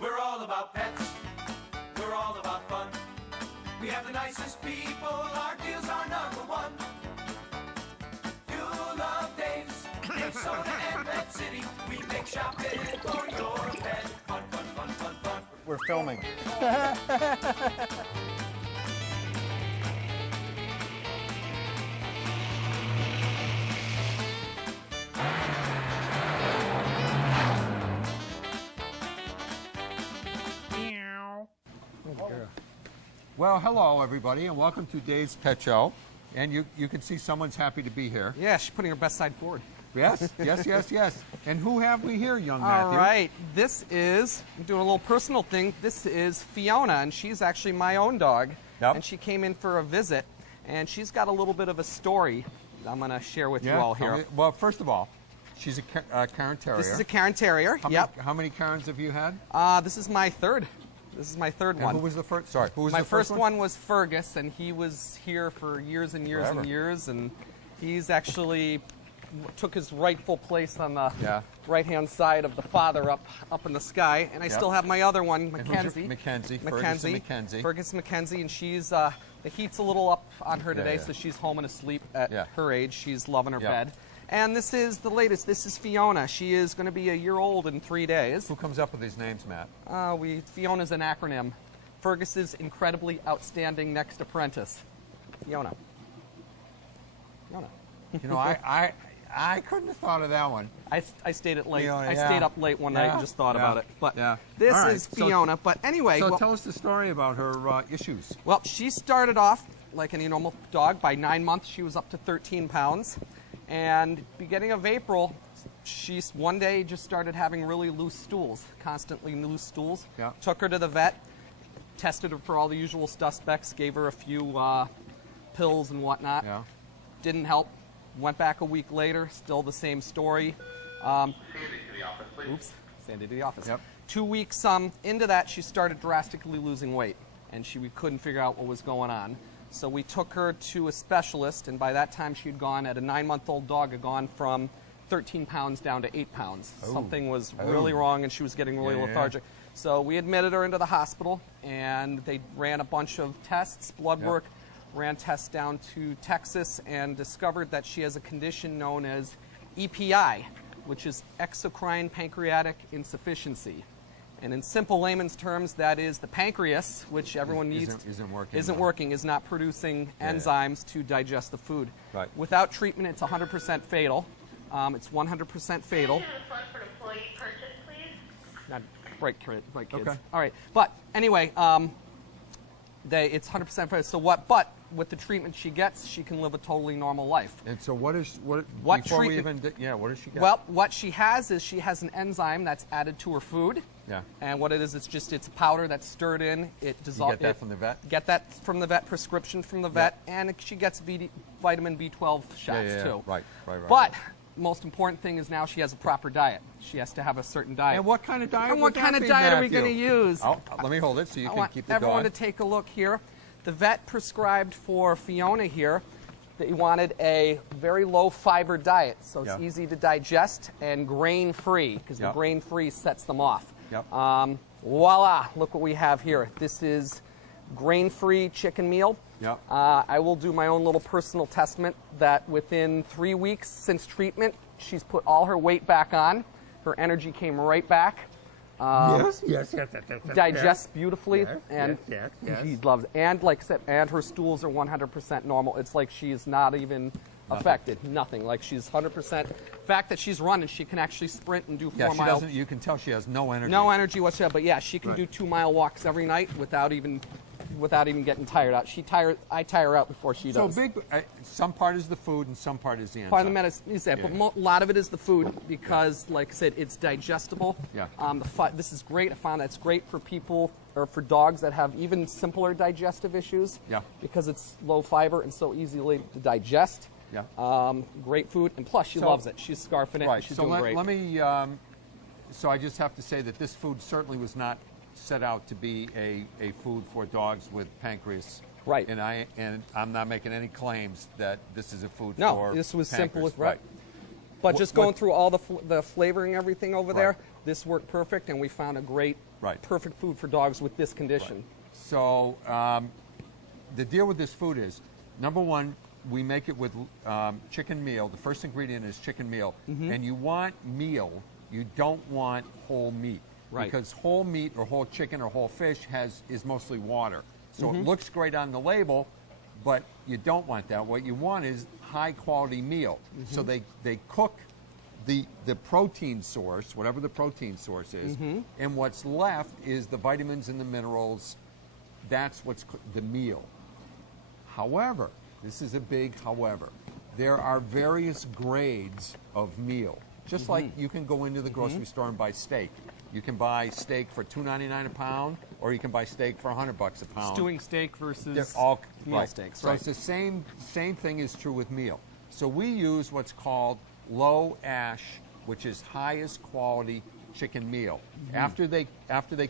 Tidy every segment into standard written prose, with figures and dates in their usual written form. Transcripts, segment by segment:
We're all about pets. We're all about fun. We have the nicest people. Our deals are number one. You'll love Dave's, Dave's Soda and Pet City. We make shopping for your pet fun, fun, fun, fun, fun. We're filming. Well, hello everybody, and welcome to Dave's Pet Show. And you can see someone's happy to be here. Yeah, she's putting her best side forward. Yes, yes, yes, yes. And who have we here, young Matthew? All right, this is, I'm doing a little personal thing. This is Fiona, and she's actually my own dog. Yep. And she came in for a visit, and she's got a little bit of a story that I'm going to share with you all here. Well, first of all, she's a Cairn Terrier. This is a Cairn Terrier, yep. How many Cairns have you had? This is my third. This is my third And one. who was the first? Sorry, who was my the first one was Fergus, and he was here for years and years Forever. and years, and he's actually took his rightful place on the right-hand side of the father up in the sky. And I still have my other one, Mackenzie. Fergus Mackenzie, and she's the heat's a little up on her today, so she's home and asleep at her age. She's loving her bed. And this is the latest. This is Fiona. She is going to be a year old in 3 days. Who comes up with these names, Matt? Fiona's an acronym. Fergus's incredibly outstanding next apprentice. Fiona. Fiona. You know, I couldn't have thought of that one. I stayed up late. Fiona, I stayed up late one night and just thought about it. But this is Fiona. But anyway, so tell us the story about her issues. Well, she started off like any normal dog. By 9 months, she was up to 13 pounds. And beginning of April, she one day just started having really loose stools, constantly loose stools. Yeah. Took her to the vet, tested her for all the usual suspects, gave her a few pills and whatnot. Yeah. Didn't help. Went back a week later, still the same story. Sandy to the office, please. Oops, Sandy to the office. Yep. 2 weeks into that, she started drastically losing weight, and we couldn't figure out what was going on. So we took her to a specialist, and by that time she had gone, at a 9-month-old dog, had gone from 13 pounds down to 8 pounds. Oh. Something was really wrong, and she was getting really lethargic. So we admitted her into the hospital, and they ran a bunch of tests, blood work, ran tests down to Texas, and discovered that she has a condition known as EPI, which is exocrine pancreatic insufficiency. And in simple layman's terms, that is the pancreas, which everyone needs, isn't working. is not producing enzymes to digest the food. Right. Without treatment, it's 100% fatal. It's 100% fatal. For employee purchase, please. Not break kids. Okay. All right. But anyway, it's 100% fatal. So but with the treatment she gets, she can live a totally normal life. And so what before we treatment? what does she get? Well, what she has is she has an enzyme that's added to her food. Yeah. And what it is, it's powder that's stirred in. It dissolves. You get that from the vet? Get that from the vet, prescription from the vet, and she gets vitamin B12 shots too. Right. But most important thing is now she has a proper diet. She has to have a certain diet. And what kind of diet? And what kind of diet are we going to use? Oh, let me hold it so you I can want keep the everyone dog. to take a look here. The vet prescribed for Fiona here that he wanted a very low fiber diet, so it's easy to digest and grain-free, because the grain-free sets them off. Yep. Voila, look what we have here. This is grain-free chicken meal. Yep. I will do my own little personal testament that within 3 weeks since treatment, she's put all her weight back on. Her energy came right back. Yes. Digests beautifully, and yes. she loves it. And like I said, and her stools are 100% normal. It's like she's not even affected. Nothing. Like she's 100%. Fact that she's running, she can actually sprint and do 4 miles. You can tell she has no energy. No energy whatsoever. But yeah, she can do 2-mile walks every night without even getting tired out. I tire her out before she does. So some part is the food and some part is the enzyme. Part of the medicine is that, but a lot of it is the food because, like I said, it's digestible. Yeah. This is great. I found that's great for people or for dogs that have even simpler digestive issues. Yeah. Because it's low fiber and so easily to digest. Yeah. Great food, and plus she loves it. She's scarfing it. Right. And she's So doing great. let me. So I just have to say that this food certainly was not set out to be a food for dogs with pancreas. Right. And I'm not making any claims that this is a food for this was pancreas. simple. Right. But just going through all the flavoring, everything over there, this worked perfect, and we found a great, Right. perfect food for dogs with this condition. So the deal with this food is, number one, we make it with chicken meal. The first ingredient is chicken meal. And you want meal, you don't want whole meat. Right. Because whole meat or whole chicken or whole fish is mostly water. So it looks great on the label, but you don't want that. What you want is high quality meal. So they cook the protein source, whatever the protein source is, and what's left is the vitamins and the minerals. That's what's the meal. However, this is a big however. There are various grades of meal. Just like you can go into the grocery store and buy steak. You can buy steak for $2.99 a pound, or you can buy steak for $100 a pound. Stewing steak versus They're all meal right. steaks. So it's the same thing is true with meal. So we use what's called low ash, which is highest quality chicken meal. After they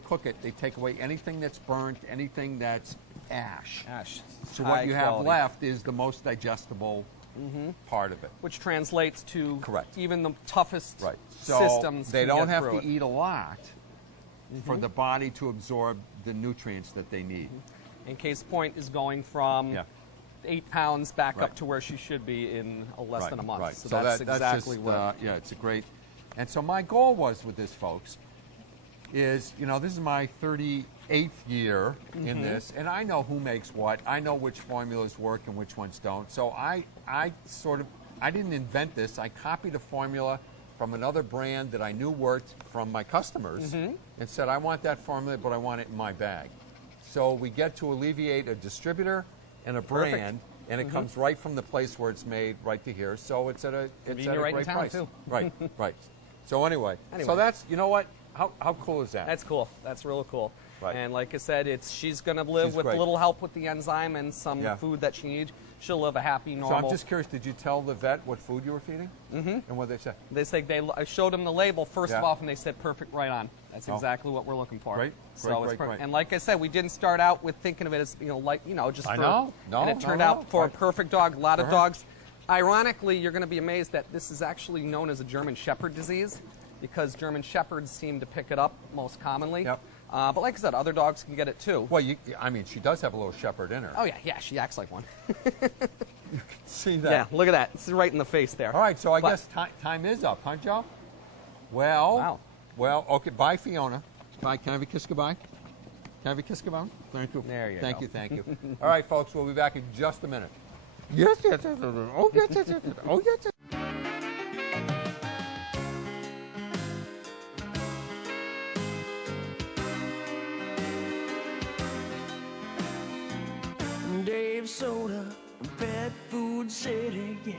cook it, they take away anything that's burnt, anything that's ash. Ash. So High what you have quality. left is the most digestible part of it. Which translates to Correct. even the toughest Right. So systems. they can don't get have through to it. eat a lot for the body to absorb the nutrients that they need. And Case Point is going from Yeah. 8 pounds back Right. up to where she should be in less Right, than a month. Right. So that's exactly just, what. yeah, it's a great. And so my goal was with this, folks, is, this is my 38th year in this, and I know who makes what. I know which formulas work and which ones don't. So I didn't invent this. I copied a formula from another brand that I knew worked from my customers and said, I want that formula, but I want it in my bag. So we get to alleviate a distributor and a Perfect. brand, and it comes right from the place where it's made right to here. So it's at a Convenient right in great town, price. too. Right, right. So anyway, Anyway. so that's, you know what? How cool is that? That's cool. That's really cool. Right. And like I said, she's going to live She's with great. a little help with the enzyme and some Yeah. food that she needs. She'll live a happy, So normal. I'm just curious, did you tell the vet what food you were feeding? And what they said? They say I showed them the label first Yeah. off, and they said perfect right on. That's Oh. exactly what we're looking for. Great, So great, it's great, great. And like I said, we didn't start out with thinking of it as just I for. know. No, and it no, turned no. out for a Right. perfect dog. A lot of Uh-huh. dogs. Ironically, you're going to be amazed that this is actually known as a German Shepherd disease, because German Shepherds seem to pick it up most commonly. Yep. But like I said, other dogs can get it too. Well, she does have a little shepherd in her. Oh yeah, she acts like one. See that? Yeah, look at that. It's right in the face there. All right, so I But- guess time is up, huh, Joe? Well, Wow. well, okay. Bye, Fiona. Bye. Can I have a kiss goodbye? Can I have a kiss goodbye? Thank you. There you Thank go. you. Thank you. All right, folks. We'll be back in just a minute. Yes, yes, yes, yes, yes. Oh, yes, yes, yes, yes. Oh, yes, yes. Dave Soda, Pet Food City, yeah.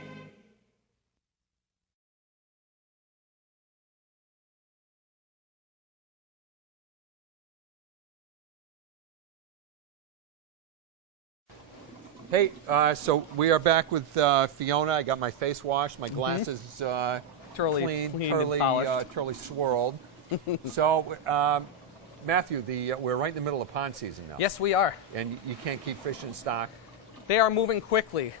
Hey, so we are back with Fiona. I got my face washed, my glasses Thoroughly cleaned, cleaned and totally, polished. totally swirled. So, Matthew, we're right in the middle of pond season now. Yes, we are. And you can't keep fish in stock. They are moving quickly,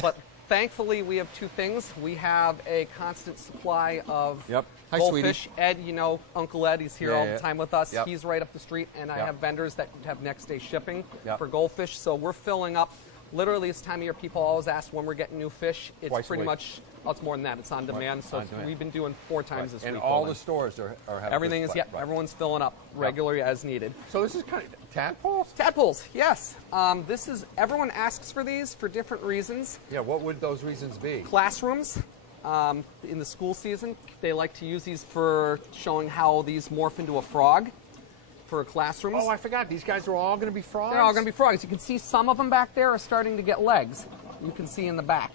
but thankfully we have two things. We have a constant supply of Yep. Hi, goldfish. sweetie. Ed, Uncle Ed, he's here Yeah, all yeah. the time with us. Yep. He's right up the street, and I Yep. have vendors that have next day shipping Yep. for goldfish. So we're filling up. Literally, this time of year, people always ask when we're getting new fish. It's Twice a pretty week. much, it's more than that. It's on demand. So on demand. we've been doing 4 times this And week. all Golden. the stores are having Everything this is, fight, yeah, right. everyone's filling up regularly as needed. So this is kind of tadpoles? Tadpoles, yes. Everyone asks for these for different reasons. Yeah, what would those reasons be? Classrooms in the school season, they like to use these for showing how these morph into a frog for classrooms. Oh, I forgot. These guys are all going to be frogs? They're all going to be frogs. You can see some of them back there are starting to get legs. You can see in the back.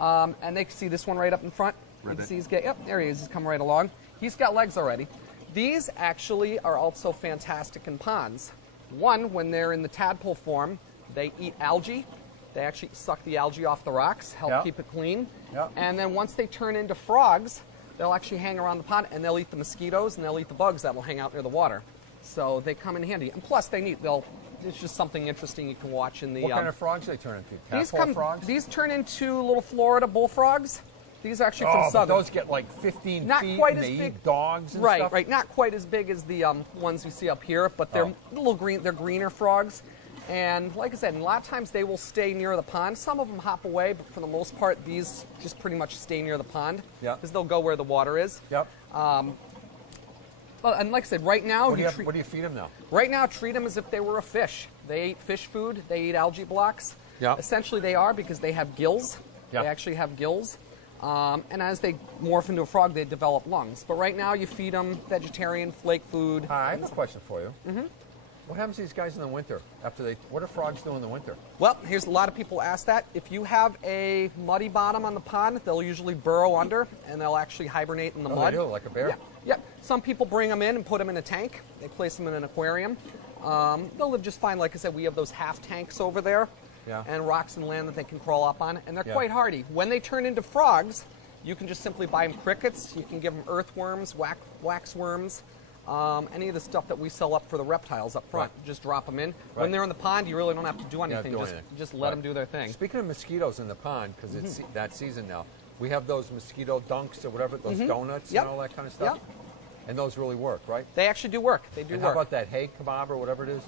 And they can see this one right up in front. You Ribbit. can see there he is. He's coming right along. He's got legs already. These actually are also fantastic in ponds. One, when they're in the tadpole form, they eat algae. They actually suck the algae off the rocks, help Yeah. keep it clean. Yeah. And then once they turn into frogs, they'll actually hang around the pond and they'll eat the mosquitoes and they'll eat the bugs that will hang out near the water. So they come in handy. And plus it's just something interesting you can watch in the... What kind of frogs they turn into? these Tadpole frogs? These turn into little Florida bullfrogs. these are actually from but Southern. those get like 15 Not feet quite and as they big. eat dogs and Right, stuff. right. Not quite as big as the ones you see up here, but they're little green. They're greener frogs, and like I said, a lot of times they will stay near the pond. Some of them hop away, but for the most part, these just pretty much stay near the pond. Yeah. Because they'll go where the water is. Yep. Well, and like I said, right now What do you feed them now? Right now, treat them as if they were a fish. They eat fish food. They eat algae blocks. Yeah. Essentially, they are because they have gills. Yeah. They actually have gills. And as they morph into a frog, they develop lungs. But right now, you feed them vegetarian flake food. I have a question for you. Mm-hmm. What happens to these guys in the winter? What do frogs do in the winter? Well, here's a lot of people ask that. If you have a muddy bottom on the pond, they'll usually burrow under, and they'll actually hibernate in the mud. They do, like a bear? Yeah. Yep. Some people bring them in and put them in a tank. They place them in an aquarium. They'll live just fine. Like I said, we have those half tanks over there, Yeah. and rocks and land that they can crawl up on, and they're Yeah. quite hardy. When they turn into frogs, you can just simply buy them crickets. You can give them earthworms, waxworms, any of the stuff that we sell up for the reptiles up front. Right. Just drop them in. Right. When they're in the pond, you really don't have to do anything. do just anything. just let Right. them do their thing. Speaking of mosquitoes in the pond, because it's that season now, we have those mosquito dunks or whatever, those donuts Yep. and all that kind of stuff. Yep. And those really work, right? They actually do work. They do And work. how about that hay kebab or whatever it is?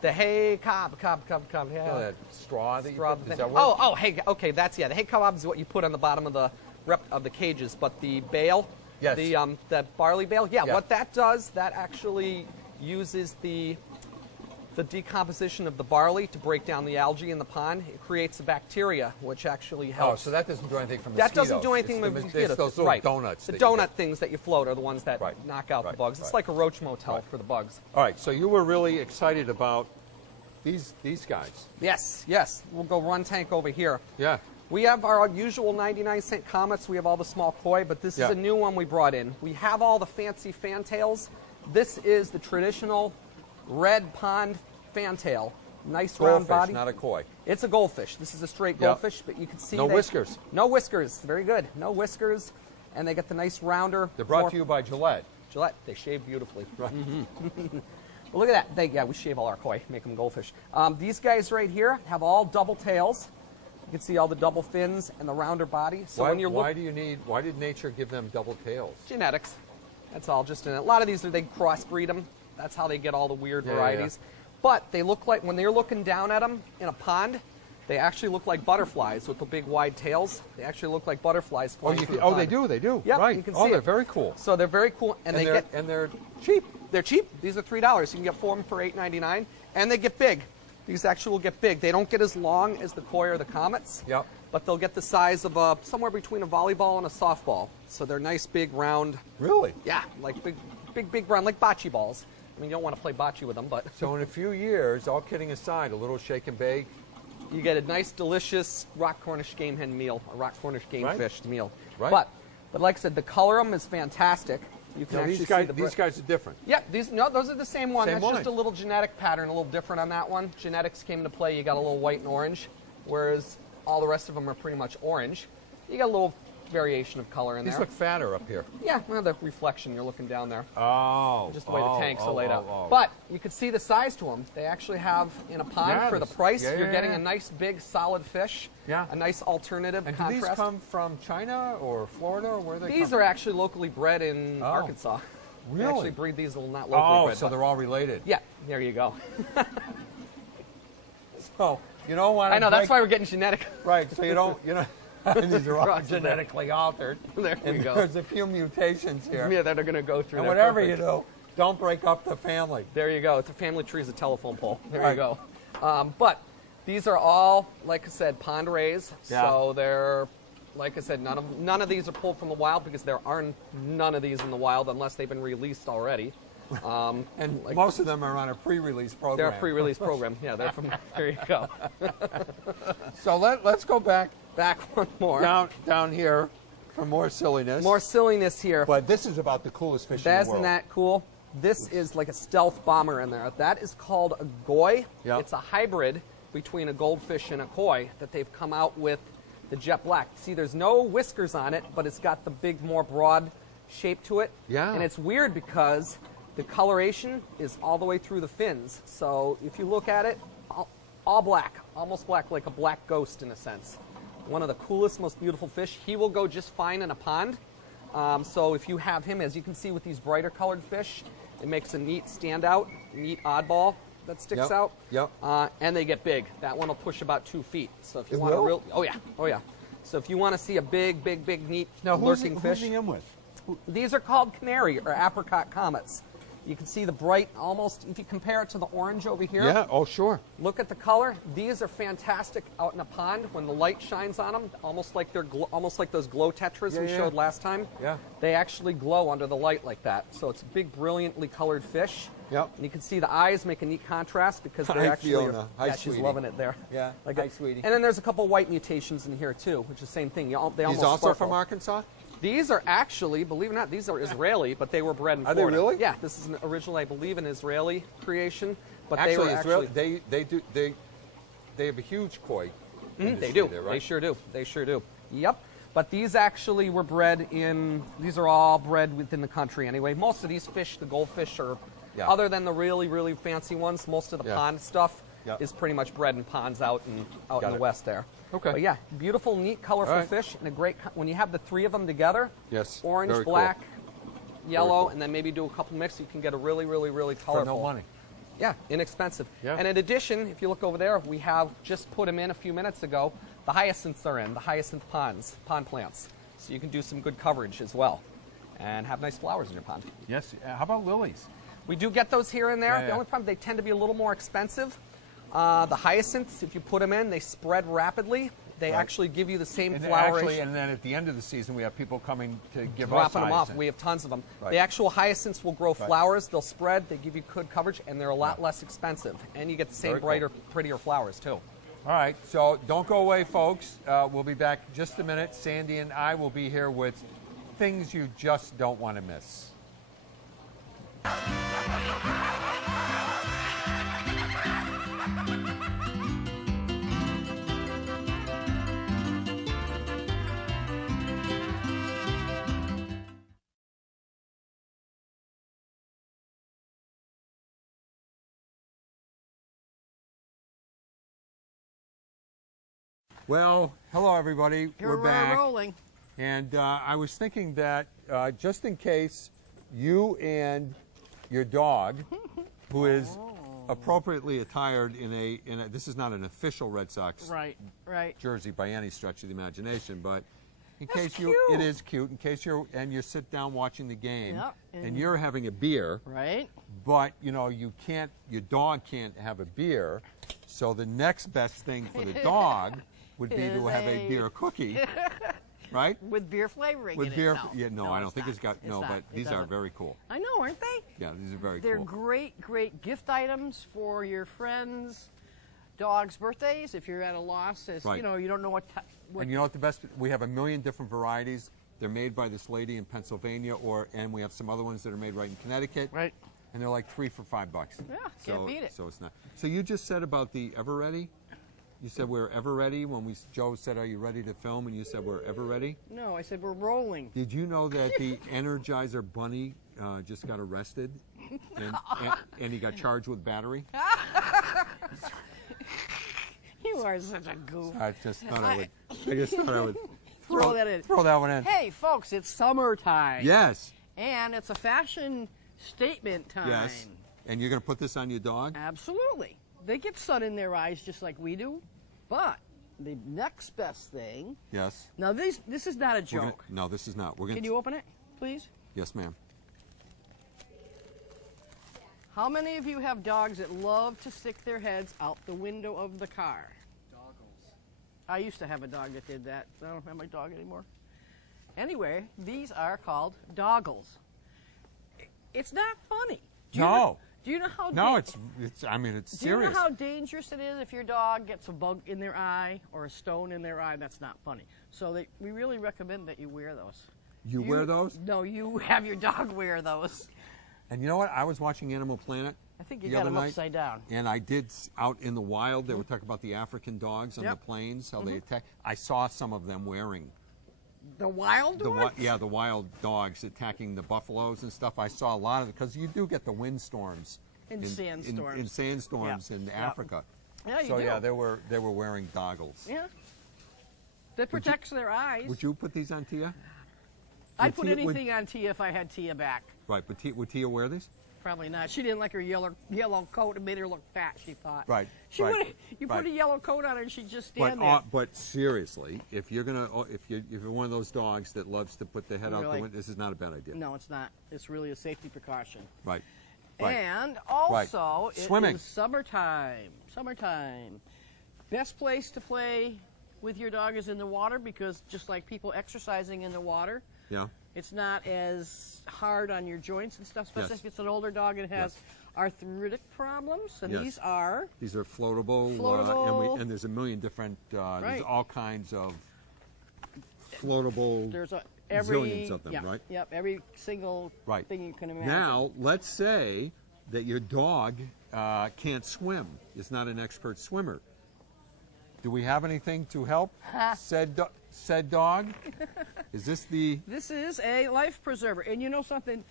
The hay cob, yeah. You know, that straw that Straw you put, thing. does that work? Oh, hey, okay, that's the hay kebab is what you put on the bottom of the cages, but the bale, Yes. the barley bale, yeah, Yeah. what that does, that actually uses the decomposition of the barley to break down the algae in the pond. It creates a bacteria, which actually Oh, helps. so that doesn't do anything for That mosquitoes. doesn't do anything It's with the, mosquitoes. It's those little right. donuts. The that you donut get. things that you float are the ones that Right. knock out Right. the bugs. It's Right. like a roach motel Right. for the bugs. All right, so you were really excited about these guys. Yes, yes. We'll go run tank over here. Yeah. We have our usual 99-cent comets. We have all the small koi, but this Yeah. is a new one we brought in. We have all the fancy fantails. This is the traditional red pond fantail. Nice round Goldfish, body. not a koi. It's a goldfish. This is a straight Yeah. goldfish, but you can see No whiskers. No whiskers. Very good. No whiskers, and they get the nice rounder. They're brought more- to you by Gillette. Gillette. They shave beautifully. Right. Well, look at that. We shave all our koi, make them goldfish. These guys right here have all double tails. You can see all the double fins and the rounder body. So when you're why did nature give them double tails? genetics. That's all. Just in it. A lot of these they crossbreed them. That's how they get all the weird Yeah, varieties. But they look like when you're looking down at them in a pond, they actually look like butterflies with the big wide tails. They actually look like butterflies flying through the pond. They do. Yep, right. you can oh, see they're it. very cool. So they're very cool, and they're cheap. They're cheap. These are $3. You can get 4 of them for $8.99, and they get big. These actually will get big. They don't get as long as the koi or the comets. Yep. But they'll get the size of somewhere between a volleyball and a softball. So they're nice, big, round. Really. Yeah, like big round, like bocce balls. I mean, you don't want to play bocce with them, but So in a few years, all kidding aside, a little shake and bake. you get a nice, delicious rock Cornish game hen meal, a rock Cornish game Right. fish meal. Right. But like I said, the color of them is fantastic. You can Now, actually these see these guys are different. Yeah, those are the same one. Same That's one. just a little genetic pattern, a little different on that one. Genetics came into play. You got a little white and orange, whereas all the rest of them are pretty much orange. You got a little variation of color in These there. look fatter up here. Yeah, well, the reflection, you're looking down there. Oh. Just the way the tanks are laid out. oh. But you can see the size to them. They actually have in a pond Yeah, for the this- price. yeah, You're yeah, getting yeah. a nice big solid fish. Yeah. A nice alternative And do contrast. these come from China or Florida or where they These come are actually locally bred in Oh. Arkansas. They Really? actually breed these not locally Oh, bred. so but- they're all related. yeah, there you go. So you don't want to. I know, that's why we're getting genetic. Right. So you don't. These are all Cross them. genetically altered. There we And go. there's a few mutations here. Yeah, that are going to go through And there. whatever Perfect. you do, don't break up the family. There you go. It's a family tree is a telephone pole. There Right. you go. But these are all, like I said, pond rays. Yeah. So they're, like I said, none of these are pulled from the wild because there are none of these in the wild unless they've been released already. And Like- most of them are on a pre-release program. They're a pre-release program. Yeah, they're from. There you go. So let's go back Back one more. down here for more silliness. More silliness here. But this is about the coolest fish in the world. Isn't that cool? This is like a stealth bomber in there. That is called a goi. Yep. It's a hybrid between a goldfish and a koi that they've come out with the jet black. See, there's no whiskers on it, but it's got the big, more broad shape to it. Yeah. And it's weird because the coloration is all the way through the fins. So if you look at it, all black, almost black, like a black ghost in a sense. One of the coolest, most beautiful fish. He will go just fine in a pond. So if you have him, as you can see with these brighter colored fish, it makes a neat standout, neat oddball that sticks out. Yep. And they get big. That one will push about 2 feet. So if you It want a will? real, oh yeah. So if you want to see a big, neat Now, lurking who's fish, he in with? these are called canary or apricot comets. You can see the bright, almost, if you compare it to the orange over here. Yeah, oh, sure. Look at the color. These are fantastic out in a pond when the light shines on them, almost like they're almost like those glow tetras we showed last time. Yeah. They actually glow under the light like that. So it's a big, brilliantly colored fish. Yep. And you can see the eyes make a neat contrast because they're Hi, actually. Fiona. Hi, yeah, she's sweetie. loving it there. Yeah. Like Hi, sweetie. And then there's a couple white mutations in here too, which is the same thing. They He's almost also sparkle. from Arkansas? These are actually, believe it or not, these are Israeli, but they were bred in Are they Florida. really? Yeah, this is originally, I believe, an Israeli creation, but Actually, they were Israel, actually. they have a huge koi. They industry do. there, right? They sure do. They sure do. Yep. But these actually were bred in. These are all bred within the country anyway. Most of these fish, the goldfish, are Yeah. other than the really fancy ones. Most of the Yeah. pond stuff Yeah. is pretty much bred in ponds out in Got the it. west there. Okay. But yeah, beautiful, neat, colorful All right. fish, and a great. When you have the three of them together. Yes, Orange, very cool. black, yellow, cool. and then maybe do a couple mix. You can get a really colorful. For no money. Yeah, inexpensive. Yeah. And in addition, if you look over there, we have just put them in a few minutes ago. The hyacinths are in, the hyacinth pond plants. So you can do some good coverage as well and have nice flowers in your pond. Yes. How about lilies? We do get those here and there. Yeah, The yeah. only problem, they tend to be a little more expensive. The hyacinths, if you put them in, they spread rapidly. They Right. actually give you the same And floweration. and then at the end of the season, we have people coming to give us Dropping them off. hyacinth. We have tons of them. Right. The actual hyacinths will grow Right. flowers. They'll spread. They give you good coverage, and they're a lot Yeah. less expensive. And you get the same Very cool. brighter, prettier flowers too. All right, so don't go away, folks. We'll be back in just a minute. Sandy and I will be here with things you just don't want to miss. Well, hello, everybody. Here We're back. rolling. And I was thinking that just in case you and your dog, who is appropriately attired in a this is not an official Red Sox Right. jersey by any stretch of the imagination, but in That's case cute. it is cute. In case you sit down watching the game, Yep, and and- you're having a beer, Right. but you can't. Your dog can't have a beer, so the next best thing for the dog would be to Is have a a- beer cookie, right? With beer flavoring With in beer, it. No. yeah, no, I don't think not. it's got no, not. but It these are doesn't. very cool. I know, aren't they? Yeah, these are very They're cool. great gift items for your friends' dogs' birthdays. If you're at a loss, as Right. you don't know what. What And you know what the best? We have a million different varieties. They're made by this lady in Pennsylvania, and we have some other ones that are made right in Connecticut. Right. And they're like 3 for $5. Yeah, so, can't beat it. So it's not. So you just said about the Ever Ready. You said we're ever ready when Joe said, "Are you ready to film?" And you said we're ever ready. No, I said we're rolling. Did you know that the Energizer Bunny just got arrested, and he got charged with battery? You are such a goof. I just thought I would Throw that in. throw that one in. Hey, folks, it's summertime. Yes. And it's a fashion statement time. Yes. And you're going to put this on your dog? Absolutely. They get sun in their eyes just like we do. But the next best thing. Yes. Now, this is not a We're gonna- joke. no, this is not. We're going Can you open it, please? Yes, ma'am. How many of you have dogs that love to stick their heads out the window of the car? Doggles. I used to have a dog that did that. I don't have my dog anymore. Anyway, these are called doggles. It's not funny. Do you know how? No, it's. I mean, it's Do you serious. know how dangerous it is if your dog gets a bug in their eye or a stone in their eye? That's not funny. So we really recommend that you wear those. You wear those? No, you have your dog wear those. And you know what? I was watching Animal Planet. I think you the got other them night, upside down. And I did out in the wild. They were talking about the African dogs on the Yep. plains, how they attack. I saw some of them wearing The wild dogs? the wild dogs attacking the buffaloes and stuff. I saw a lot of it because you do get the windstorms And sandstorms. in sandstorms Yeah. in Yep. Africa. Yeah, you So do. yeah, they were wearing goggles. Yeah. That protects their eyes. Would you put these on Tia? I'd put Tia- anything on Tia if I had Tia back. Right, but would Tia wear these? Probably not. She didn't like her yellow coat. It made her look fat, she thought. Right, She right, would. You put right. a yellow coat on her and she'd just But, stand there. but seriously, if you're one of those dogs that loves to put the head out the Really? window, this is not a bad idea. No, it's not. It's really a safety precaution. Right. Right. And also, Swimming. it is summertime. Summertime. Best place to play with your dog is in the water because just like people exercising in the water, Yeah. it's not as hard on your joints and stuff, especially Yes. if it's an older dog and has arthritic problems. And Yes. these are These are floatable, Floatable. and there's a million different. Right. There's all kinds of floatable. there's every zillions of them, yeah, right? Yep, every single Right. thing you can imagine. Now, let's say that your dog can't swim, is not an expert swimmer. Do we have anything to help said dog? Is this the... This is a life preserver. And you know something?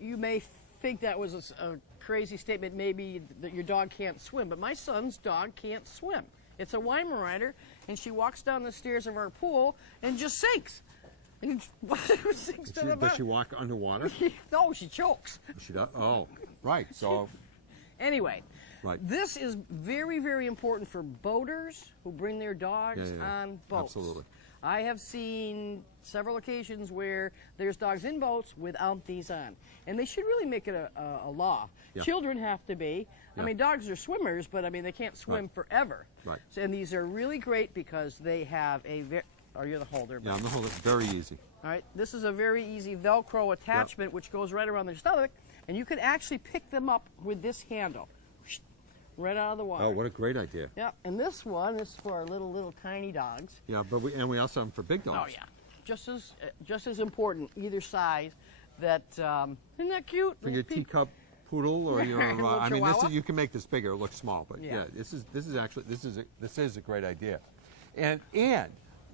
You may think that was a crazy statement, maybe that your dog can't swim, but my son's dog can't swim. It's a Weimaraner, and she walks down the stairs of our pool and just sinks. And sinks to the Does she bottom. walk underwater? No, she chokes. She does? Oh, right. So, Anyway, right. this is very, very important for boaters who bring their dogs Yeah, yeah, on boats. absolutely. I have seen several occasions where there's dogs in boats without these on. And they should really make it a law. Yeah. Children have to be. I Yeah. mean, dogs are swimmers, but I mean, they can't swim Right. forever. Right. So, and these are really great because they have a very... Oh, you're the holder. Yeah, I'm the whole, very easy. All right, this is a very easy Velcro attachment which goes right around their stomach, and you can actually pick them up with this handle, right out of the water. Oh, what a great idea. Yeah, and this one is for our little tiny dogs. Yeah, but we also have them for big dogs. Oh yeah, just as important, either size. That isn't that cute? For your Little peep- teacup poodle or your, Little I mean, this chihuahua? is, you can make this bigger. It looks small, but Yeah. yeah, this is a great idea. And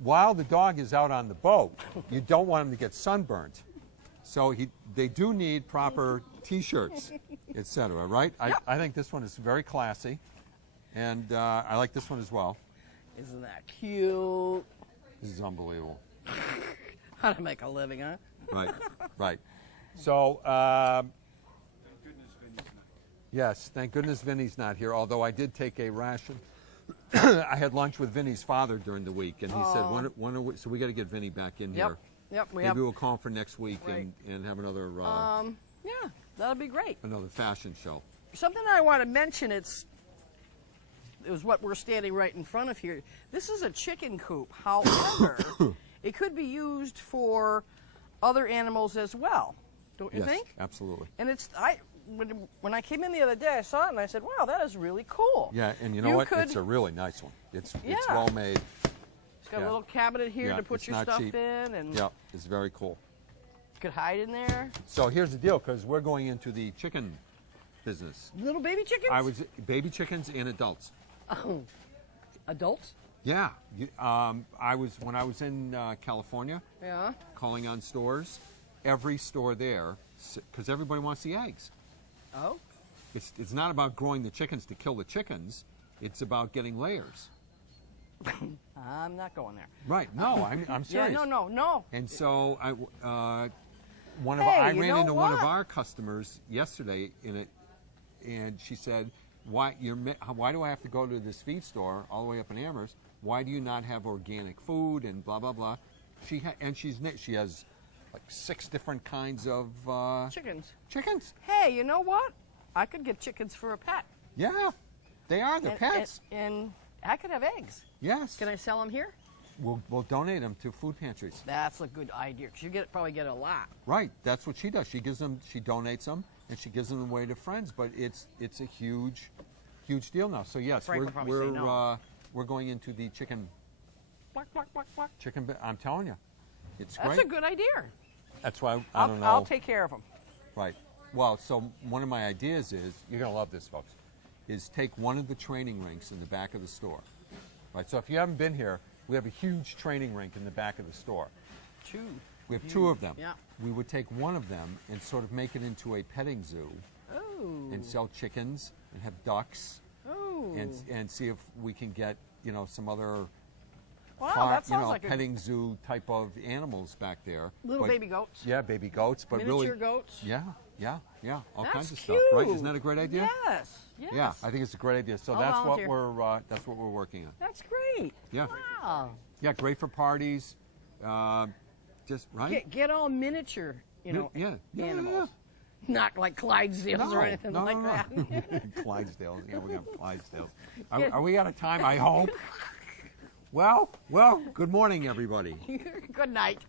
while the dog is out on the boat, you don't want him to get sunburned. So they do need proper T-shirts, etc. Right? Yep. I think this one is very classy, and I like this one as well. Isn't that cute? This is unbelievable. How to make a living, huh? Right, right. So, yes, thank goodness Vinny's not here, although I did take a ration. I had lunch with Vinny's father during the week, and he said, when are we, so we got to get Vinny back in here. Yep. We Maybe have. we'll call him for next week Right. and have another Yeah, that'd be great. another fashion show. Something I want to mention, it was what we're standing right in front of here. This is a chicken coop. However, it could be used for other animals as well. Don't you Yes, think? absolutely. And when I came in the other day, I saw it and I said, wow, that is really cool. Yeah, and you know what? could- It's a really nice one. It's Yeah. well made. It's got yeah. a little cabinet here Yeah, to put it's your not stuff cheap. in, and Yeah, it's very cool. you could hide in there. So here's the deal, because we're going into the chicken business. Little baby chickens? I was baby chickens and adults. Adults? Yeah, when I was in California, Yeah. calling on stores, every store there, because everybody wants the eggs. Oh? It's not about growing the chickens to kill the chickens. It's about getting layers. I'm not going there. Right? No, I'm serious. Yeah, no. And so I Hey, ran you know into one of what? our customers yesterday in it, and she said, why do I have to go to this feed store all the way up in Amherst? Why do you not have organic food and blah blah blah? She has like 6 different kinds of Chickens. chickens. Hey, you know what? I could get chickens for a pet. Yeah, they are. They're pets. And I could have eggs. Yes. Can I sell them here? We'll donate them to food pantries. That's a good idea because you probably get a lot. Right. That's what she does. She donates them and she gives them away to friends. But it's a huge deal now. So yes, Frank would probably say no. we're going into the chicken. Quack. I'm telling you, it's That's great. a good idea. That's why I don't know. I'll take care of them. Right. Well, so one of my ideas is, you're going to love this, folks, is take one of the training rinks in the back of the store. Right. So if you haven't been here, we have a huge training rink in the back of the store. 2. We have 2 of them. Yeah. We would take one of them and sort of make it into a petting zoo Oh. and sell chickens and have ducks Oh. and see if we can get, some other Wow, that sounds like a- petting zoo type of animals back there. Little But- baby goats. Yeah, baby goats, but Miniature really. goats. Yeah, all That's kinds of cute. stuff, right? Isn't that a great idea? Yes. Yes. Yeah, I think it's a great idea. So I'll that's volunteer. that's what we're working on. That's great. Yeah. Wow. Yeah, great for parties. Just right. Get all miniature, yeah. animals. Not like Clydesdales or anything like that. Clydesdales. Yeah, we got Clydesdales. Are we out of time? I hope. Well. Good morning, everybody. Good night.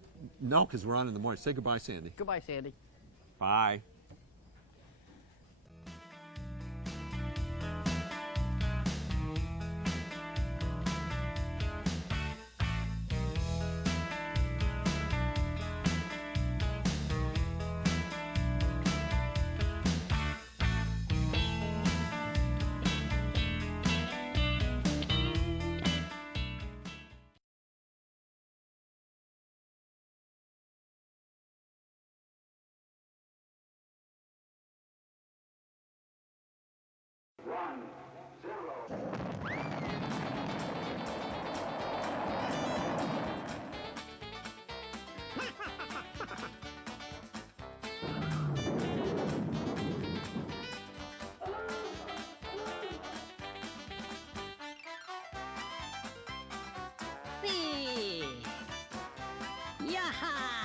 No, because we're on in the morning. Say goodbye, Sandy. Goodbye, Sandy. Bye. Yaha!